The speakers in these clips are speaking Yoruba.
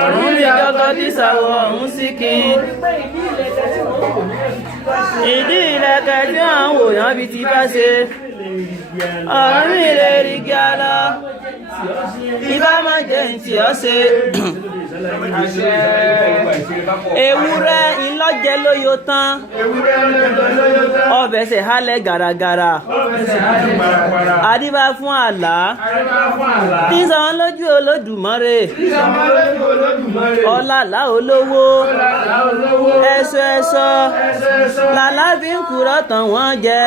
ọ̀run bí jọ́kọ́ tí sàwọ̀ ọ̀hún sí kí. ìdí ìlẹ̀kẹ̀ tí à ń wò yán bí ti bá ṣe. ọ̀run mi lè rí kí a lọ. ibà má jẹ́ ń tì ọ́ ṣe. ewúrẹ́ ńlọ́jẹ́ lóyo tán. ọbẹ̀ ṣe hálẹ̀ gàràgàrà. àdìbà fún àlá. tí ń sọ wọn lójú Olódùmarè. ọlàlá olówó. ẹ̀ṣọ́ ẹ̀ṣọ́ làlá fi ń kúrọ̀ tán wọ́n jẹ.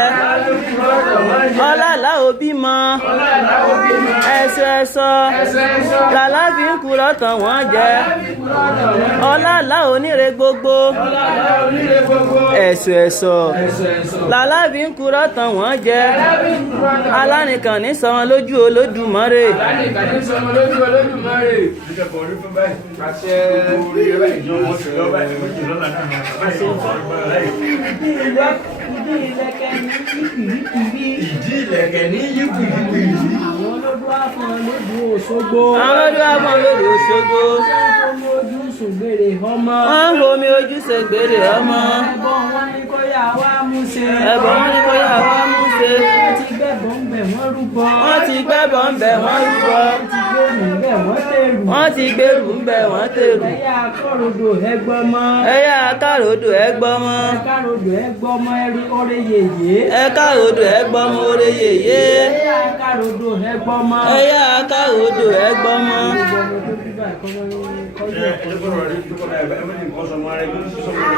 ọlàlá òbímọ. ẹ̀ṣọ́ ẹ̀ṣọ́ làlá fi ń kúrọ̀ tán wọ́n jẹ. ọlàlá oníre gbogbo. ẹ̀ṣọ́ ẹ̀ṣọ́ làlá fi ń kúrọ̀ tán wọ́n jẹ. alánìkan ní sọ wọn lójú Olódùmarè. ìdí ìlẹ̀kẹ̀ ní yíkùyíkùyí. àwọn olódò àfọ̀n lódò Òṣogbo. àwọn olódò àfọ̀n lódò Òṣogbo. ojú ṣògbèrè ọmọ. wọ́n ń fomi ojú ṣègbèrè ọmọ. ẹ̀bọ̀n wọn ní kó yà wá mú ṣe. ẹ̀bọ̀n wọn ní kó yà wá mú ṣe. wọ́n ti gbẹ̀bọ̀ ń bẹ̀ wọ́n rúbọ. wọ́n ti gbẹ́bọ̀ ń bẹ̀ wọ́n rúbọ. wọ́n ti gbèrú ń bẹ̀ wọ́n tèrú. wọ́n ti gbèrú ń bẹ̀ wọ́n tèrú. ẹ̀yà akọ́rodò ẹgbọ́mọ. ẹ̀yà akáròdò ẹgbọ́mọ. akáròdò ẹgbọ́mọ ẹrí ọrẹ yèyé. ẹ̀káròdò ẹgbọ́mọ orí yèyé. ẹ̀yà akáròdò ẹgbọ́mọ. ẹ̀yà akáròdò ẹgbọ́mọ. ẹ ẹ